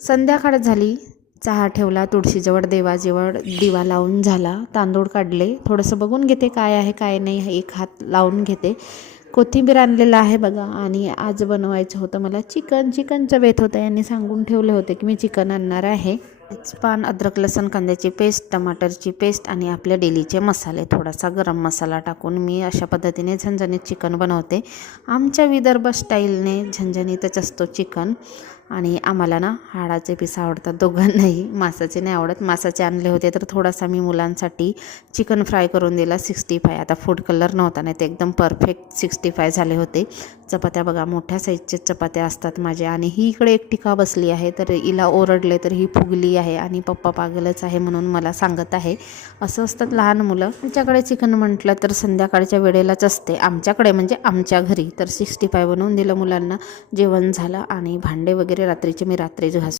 संध्याकाळ झाली, चहा ठेवला, तुळशीजवळ देवाजवळ दिवा लावून झाला, तांदूळ काढले, थोडंसं बघून घेते काय आहे काय नाही, एक हात लावून घेते. कोथिंबीर आणलेलं आहे बघा. आणि आज बनवायचं होतं मला चिकनचं बेत होतं. यांनी सांगून ठेवले होते की मी चिकन आणणार आहे. पान, अद्रक, लसूण, कांद्याची पेस्ट, टमाटरची पेस्ट आणि आपले डेलीचे मसाले, थोडासा गरम मसाला टाकून मी अशा पद्धतीने झणझणीत चिकन बनवते. आमच्या विदर्भ स्टाईलने झणझणीतच असतो चिकन. आणि आम्हाला ना हाडाचे पीस आवडतात दोघांनाही, मासाचे नाही आवडत. मासाचे आणले होते तर थोडासा मी मुलांसाठी चिकन फ्राय करून दिला 65. आता फूड कलर नव्हता, नाही ते एकदम परफेक्ट 65 झाले होते. चपात्या बघा, मोठ्या साईजचे चपात्या असतात माझ्या. आणि ही इकडे एक टिका बसली आहे, तर हिला ओरडले तर ही फुगली आहे आणि पप्पा पागलच आहे म्हणून मला सांगत आहे. असं असतात लहान मुलं. आमच्याकडे चिकन म्हटलं तर संध्याकाळच्या वेळेलाच असते आमच्याकडे, म्हणजे आमच्या घरी. तर 65 बनवून दिलं मुलांना, जेवण झालं आणि भांडे वगैरे रात्रीचे मी रात्रीच घासून